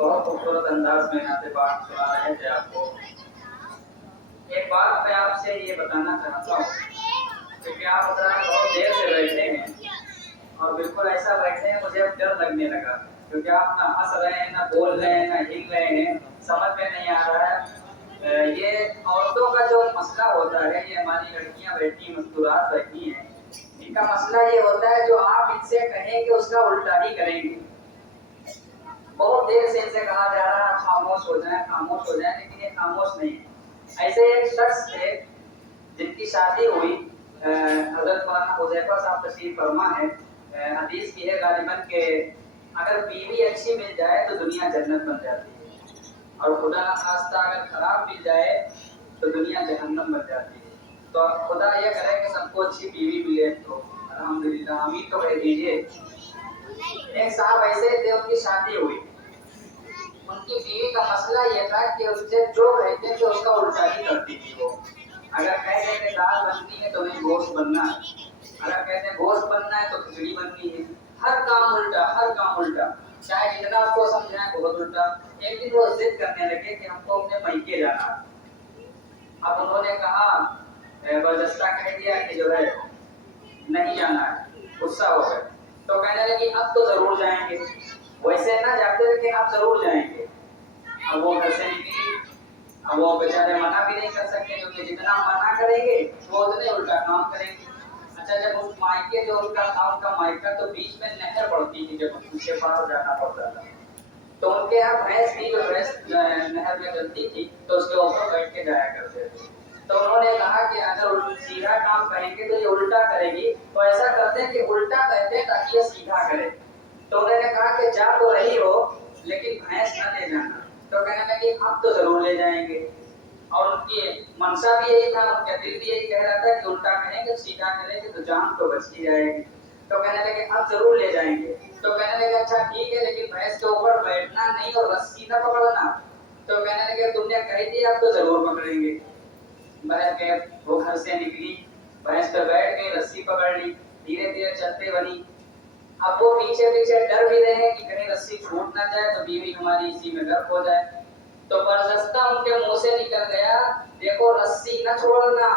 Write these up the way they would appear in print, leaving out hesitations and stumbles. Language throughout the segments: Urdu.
بہت خوبصورت انداز میں نعت پاک سنا رہے تھے آپ کو۔ ایک بات میں آپ سے یہ بتانا چاہتا ہوں کیونکہ آپ حضرات بہت دیر سے بیٹھے ہیں اور بالکل ایسا بیٹھے ہیں مجھے اب ڈر لگنے لگا، کیونکہ آپ نہ ہنس رہے ہیں، نہ بول رہے ہیں، نہ ہل رہے ہیں، سمجھ میں نہیں آ رہا ہے۔ یہ عورتوں کا جو مسئلہ ہوتا ہے، یہ ہماری لڑکیاں بیٹھی مستورات بیٹھی ہیں، ان کا مسئلہ یہ ہوتا ہے جو آپ ان سے کہیں کہ اس کا الٹا ہی کریں گے۔ بہت دیر سے ان سے کہا جا رہا ہے خاموش ہو جائیں، خاموش ہو جائیں، لیکن یہ خاموش نہیں ہے۔ ایسے ایک شخص تھے جن کی شادی ہوئی، حضرت مولانا حذیفہ صاحب تشریف فرما ہے، حدیث کی ہے غالباً کہ اگر بیوی اچھی مل جائے تو دنیا جنت بن جاتی ہے، اور خدا نخواستہ اگر خراب مل جائے تو دنیا جہنم بن جاتی ہے۔ تو خدا یہ کرے کہ سب کو اچھی بیوی ملے تو الحمدللہ، آمین تو کہہ دیجیے۔ ایک صاحب ایسے تھے، ان کی شادی ہوئی، ان کی بیوی کا مسئلہ یہ تھا کہ اس سے جو کہتے تھے اس کا الٹا ہی کرتی تھی وہ۔ اگر کہتے کہ دال بننی ہے تو نہیں گوشت بننا ہے، اگر کہتے گوشت بننا ہے تو کھچڑی بننی ہے، ہر کام الٹا، ہر کام الٹا، چاہے جتنا آپ کو سمجھائیں بہت الٹا۔ ایک دن وہ ضد کرنے لگے کہ ہم کو اپنے میکے جانا ہے۔ اب انہوں نے کہا، بردستہ کہہ دیا کہ جو ہے نہیں جانا ہے، غصہ ہو گئے تو کہنے لگی اب تو ضرور جائیں گے، ویسے نہ جاتے لیکن اب ضرور جائیں گے۔ اب وہ گھر سے نکلی، اب وہ بیچارے منع بھی نہیں کر سکتے کیونکہ جتنا منع کریں گے وہ اتنے الٹا کام کریں گے۔ اچھا جب اس مائکے جو ان کا تھا، ان کا مائکہ تو بیچ میں نہر پڑتی تھی، جب ان کے پاس جانا پڑتا تھا تو ان کے یہاں بھینس بھی، جو بھینس نہر میں چلتی تھی تو اس کے اوپر بیٹھ کے جایا کرتے تھے۔ تو انہوں نے کہا کہ اگر سیدھا کام کہیں گے تو یہ الٹا کرے گی، تو ایسا کرتے ہیں کہ الٹا کہتے ہیں تاکہ یہ سیدھا کرے۔ تو انہوں نے کہا کہ جا تو رہی ہو لیکن بھینس نہ لے جانا۔ تو کہنے لگے اب تو ضرور لے جائیں گے، اور ان کی منشا بھی یہی تھا، ان کا دل بھی یہی کہہ رہا تھا کہ الٹا کریں گے، سیدھا کریں گے تو جان تو بچ ہی جائے گی۔ تو کہنے لگے اب ضرور لے جائیں گے۔ تو کہنے لگے اچھا ٹھیک ہے لیکن بھینس کے اوپر بیٹھنا نہیں اور رسی نہ پکڑنا۔ تو کہنے لگے تم نے کہہ دیا اب تو ضرور پکڑیں گے۔ بہر کے وہ گھر سے نکلی، بھینس پہ بیٹھ گئی، رسی پکڑ لی، دھیرے دھیرے چلتے بنی۔ اب وہ پیچھے پیچھے ڈر بھی رہے ہیں کہ کہیں رسی چھوٹ نہ جائے تو بیوی ہماری اسی میں غرق ہو جائے۔ تو برجستہ ان کے منہ سے نکل گیا، دیکھو رسی نہ چھوڑنا،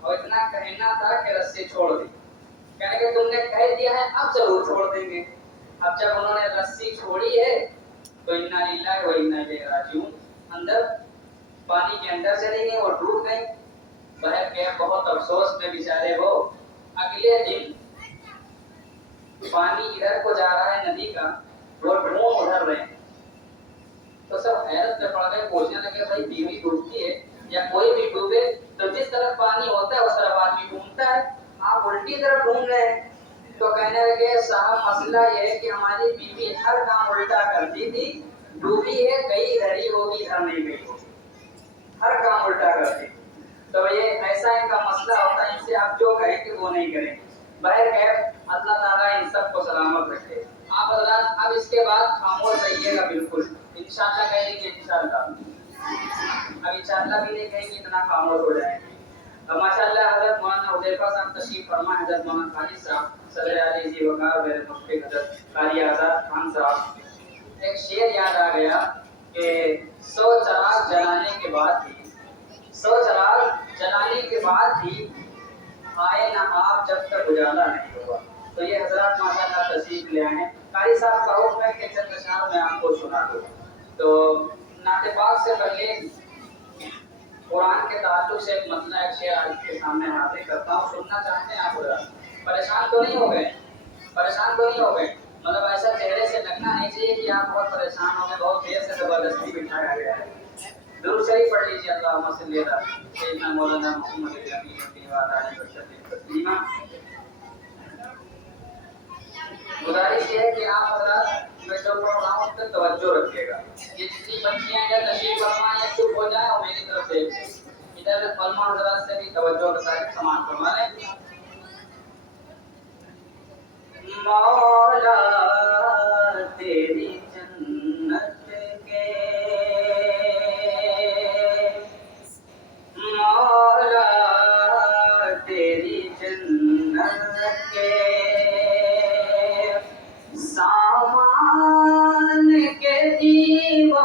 اور اتنا کہنا تھا کہ رسی چھوڑ دی۔ کہنے کہ تم نے کہہ دیا ہے اب ضرور چھوڑ دیں گے۔ اب جب انہوں نے رسی چھوڑی ہے تو انا للہ و انا الیہ راجعون، اندر پانی کے اندر چلی گئی اور ڈوب گئی۔ بہر کے بہت افسوس میں بیچارے وہ اگلے دن پانی ادھر کو جا رہا ہے ندی کا، وہ ڈھونڈ ادھر رہے ہیں۔ تو سب حیرت میں پڑ گئے، پوچھنے لگے بھائی بیوی ڈوبتی ہے یا کوئی بھی ڈوبے تو جس طرف پانی ہوتا ہے اس طرف آدمی ڈھونڈتا ہے، آپ الٹی طرف ڈھونڈ رہے ہیں۔ تو کہنے لگے صاحب مسئلہ یہ ہے کہ ہماری بیوی ہر کام الٹا کرتی تھی، ڈوبی ہے کہیں ادھر ہی ہوگی ادھر نہیں گئی ہوگی، ہر کام الٹا کرتی۔ تو یہ ایسا ان کا مسئلہ ہوتا ہے، ان سے آپ جو کہیں کہ وہ نہیں کریں۔ بہرکیف اللہ تعالیٰ ان سب کو سلامت رکھے۔ آپ حضرات اب اس کے بعد خاموش رہیے گا بالکل، انشاءاللہ کہیں گے انشاءاللہ، اب انشاءاللہ بھی نہیں کہیں گے اتنا خاموش ہو جائیں گے۔ ماشاءاللہ حضرت مولانا حذیفہ صاحب تشریف فرما، حضرت مولانا خالد صاحب صدر علی ذی وقار میرے مفتی حضرت قاری آزاد خان صاحب، ایک شعر یاد آ گیا کہ 100 چراغ جلانے کے بعد بھی، 100 چراغ جلانے کے بعد بھی آئے نہ آپ جب تک اجالا نہیں ہوا۔ تو یہ حضرات ماشاءاللہ تشریف لے آئے ہیں۔ قاری صاحب کا حکم ہے کہ چند اشعار میں آپ کو سنا دوں۔ تو نعت پاک سے پہلے قرآن کے تعلق سے ایک مسئلہ، ایک شعر آپ کے سامنے حاضر کرتا ہوں، سننا چاہتے ہیں آپ حضرات؟ پریشان تو نہیں ہو گئے؟ پریشان تو نہیں ہو گئے؟ مطلب ایسا چہرے سے لگنا نہیں چاہیے کہ آپ بہت پریشان ہو گئے، بہت دیر سے زبردستی بٹھایا گیا ہے۔ درود شریف پڑھ لیجیے، اللہم صلی علی سیدنا مولانا محمد النبی وعلی آلہ وصحبہ تسلیما۔ گزارش یہ ہے کہ آپ حضرات میں جو پڑھ رہا ہوں اس پہ توجہ رکھیے گا۔ یہ جتنی بچیاں ادھر تشریف فرما یا چپ ہو جائیں اور میری طرف دیکھیں، ادھر علماء حضرات سے بھی توجہ کا سامان فرما لیں۔ مولا تیری جنت کے، مولا تیری جنت کے سامان کے دیوار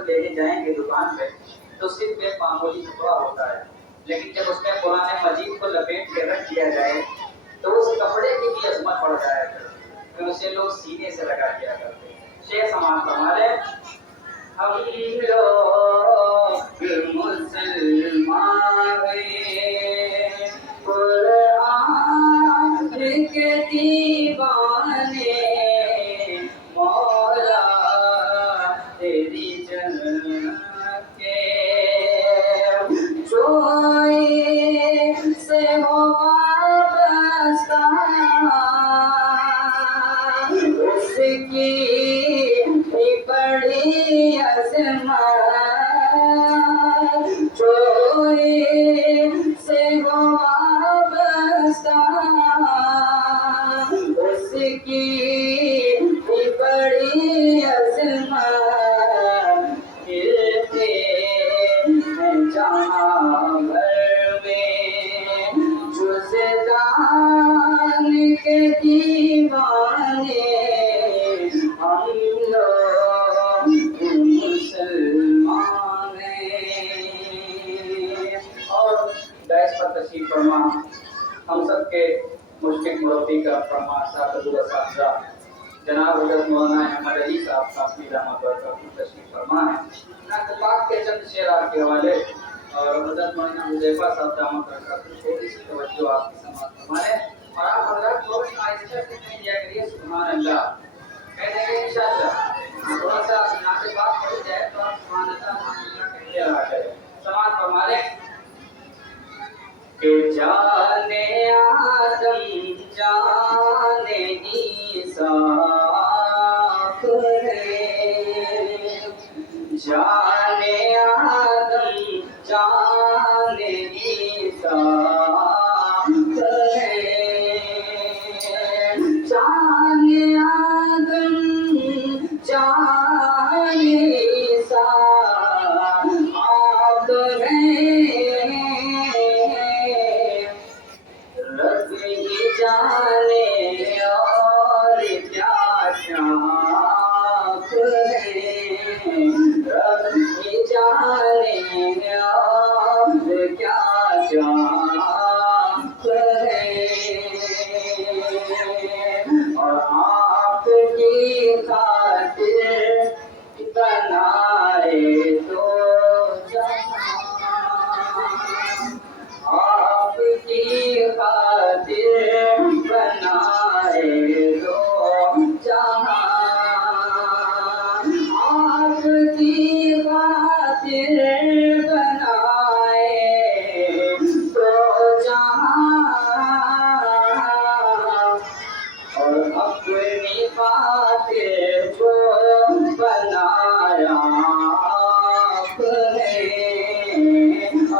جب لینے جائیں گے دکان پہ تو صرف ایک معمولی کپڑا ہوتا ہے، لیکن جب اس میں قرآن مجید کو لپیٹ کے رکھ دیا جائے تو اس کپڑے کی بھی عظمت بڑھ جایا کرتی ہے، پھر اسے لوگ سینے سے لگا دیا کرتے ہیں۔ شیخ سماعت فرما لیں، ہم لوگ مسلمان ہیں، قرآن کے دیوانے، مولا تیری جنت کے جوئی سے ہو وابستہ، اس کی بڑی عظمت، جوئی سے ہو وابستہ، اس کی بڑی عظمت، ملتے ہیں جہاں بھر میں جز دان کے دیوانے، ہم لوگ مسلمان ہیں۔ اور بیس پر تشریف فرما ہم سب کے مشفق مربی کا فرما اساتذہ الاساتذہ جناب حضرت مولانا احمد علی صاحب قاسمی رحمۃ اللہ علیہ تشریف فرما ہے۔ نعت پاک کے چند شعر آپ کے حوالے اور حضرت مولانا حذیفہ صاحب دامت برکاتہ چھوٹی سی توجہ آپ کی سماعت فرمائیں، اور آپ حضرات تھوڑی آہستہ سے کہیں دیا کریے سبحان اللہ، کہہ دیں گے انشاءاللہ، تھوڑا سا نعت پاک پڑھ جائے تو آپ سبحان اللہ کہتے رہا کریں۔ سماعت فرما لیں کہ جانے آدم جانے عیسیٰ جانے آدم جانے عیسیٰ جانے آدم جانے عیسیٰ آپ ہیں، رب ہی جانے اور کیا چاہت ہے، رب ہی جانے اور کیا چاہت ہے، اور آپ کی خاطر بنائے تو جہاں، آپ کی خاطر بنائے تو جہاں، آپ کی خاطر بنائے تو جہاں، اور اپنی خاطر جو بنایا آپ نے،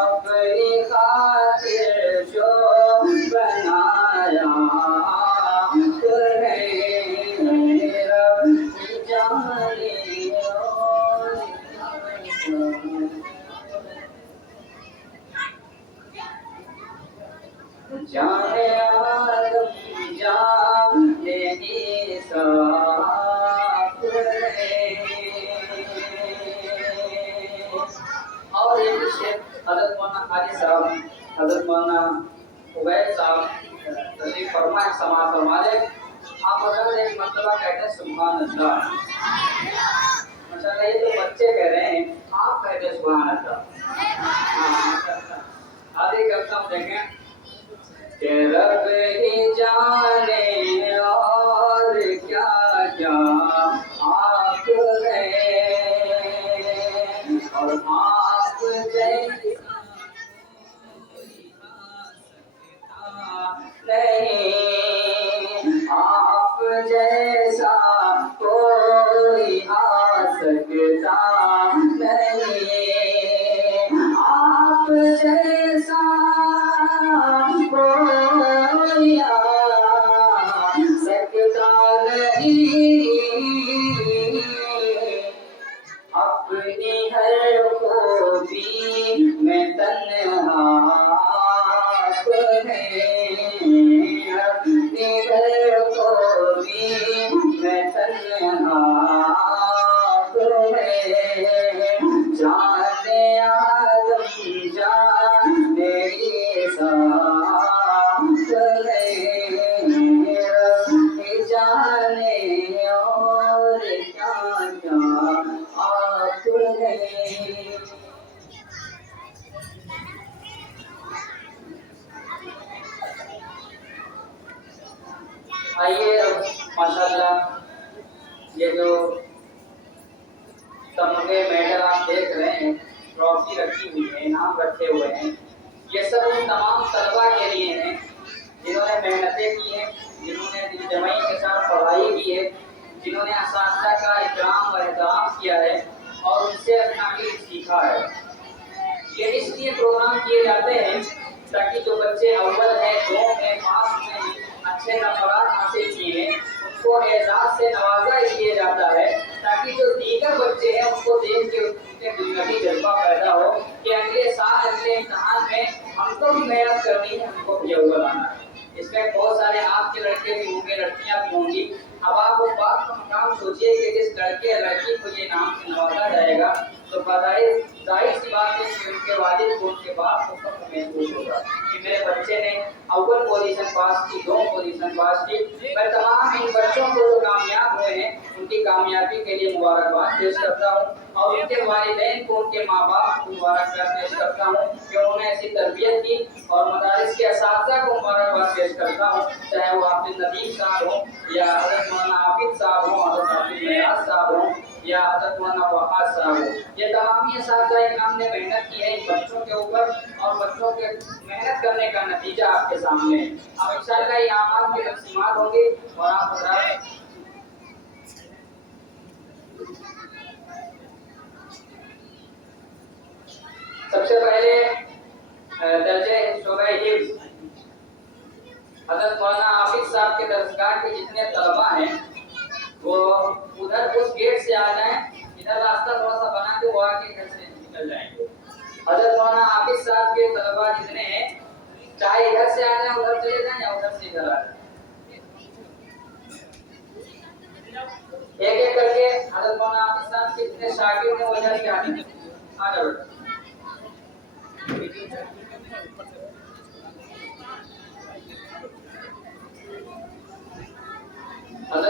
اپنی خاطر جو بنایا آپ نے، رب جانے اور جانے آدم جانے عیسیٰ اور ایک شیخ حضرت مولانا قاری صاحب، حضرت مولانا عبید صاحب تشریف فرما ہے، سماعت فرما لیں۔ آپ حضرت ایک مرتبہ کہتے ہیں سبحان اللہ، ماشاءاللہ یہ تو بچے کہہ رہے ہیں، آپ کہتے ہیں سبحان اللہ۔ آدھی کرتا ہوں دیکھیں کہ رب ہی جانے اور کیا کیا آپ ہیں، اور آپ جیسا نہیں، آپ جیسا کوئی آ سکتا نہیں، آپ جیسا کوئی آ سکتا نہیں، اپنی ہر خوبی میں تنہا آپ ہیں، اپنی ہر خوبی میں تنہا آپ ہیں، آئیے اب ماشاءاللہ یہ جو تمغے میڈل آپ دیکھ رہے ہیں، ٹرافی رکھی ہوئی ہے، انعام رکھے ہوئے ہیں، یہ سب ان تمام طلبا کے لیے ہیں جنہوں نے محنتیں کی ہیں، جنہوں نے دل جمعی کے ساتھ پڑھائی کی ہے، جنہوں نے اساتذہ کا احترام و احترام کیا ہے اور ان سے اپنا علم سیکھا ہے۔ یہ اس لیے پروگرام کیے جاتے ہیں تاکہ جو بچے اول ہے، دوم میں، پاس میں اچھے نمبرات حاصل کیے ہیں ان کو اعزاز سے نوازا اس لیے جاتا ہے تاکہ جو دیگر بچے ہیں ان کو دیکھ کے ان کے دل میں بھی جذبہ پیدا ہو کہ اگلے سال اگلے امتحان میں ہم کو بھی محنت کرنی ہے، ہم کو بھی اول آنا ہے۔ اس میں بہت سارے آپ کے لڑکے بھی ہوں گے، لڑکیاں بھی ہوں گی۔ اب آپ اس بات کا مقام سوچیے کہ جس لڑکے یا لڑکی کو یہ نام سے نوازا جائے گا تو ظاہر سی بات ہے کہ ان کے والد کو، ان کے باپ کو فخر محسوس ہوگا کہ میرے بچے نے اول پوزیشن پاس کی، دوم پوزیشن پاس کی۔ میں تمام ان بچوں کو جو کامیاب ہوئے ہیں ان کی کامیابی کے لیے مبارکباد پیش کرتا ہوں اور ان کے والدین کو، ان کے ماں باپ کو مبارکباد پیش کرتا ہوں کہ انہوں نے ایسی تربیت کی، اور مدارس کے اساتذہ کو مبارکباد پیش کرتا ہوں، چاہے وہ حافظ ندیم صاحب ہوں یا حضرت مولانا عابد صاحب ہوں، حضرت حافظ نیاز صاحب ہوں یا حضرت مولانا وقاص صاحب ہوں۔ یہ تمام ہی اساتذہ اکرام نے محنت کی ہے ان بچوں کے اوپر، اور بچوں کے محنت کرنے کا نتیجہ آپ کے سامنے ہے۔ اب انشاءاللہ انعامات کی تقسیمات ہوں گی اور آپ حضرات سب سے پہلے درجہ شعبہ حفظ حضرت مولانا عابد صاحب کے درسگاہ کے جتنے طلبا ہیں وہ ادھر اس گیٹ سے آ جائیں، ادھر راستہ تھوڑا سا بنا کے وہ آ کے گھر سے نکل جائیں گے۔ حضرت مولانا عابد صاحب کے طلبا جتنے ہیں چاہے ادھر سے آ جائیں، ادھر چلے جائیں یا ادھر سے ادھر آ جائیں، ایک ایک کر کے حضرت مولانا عابد صاحب کے جتنے شاگرد ہیں وہ ادھر سے آ جائیں۔ آ جاؤ حضرت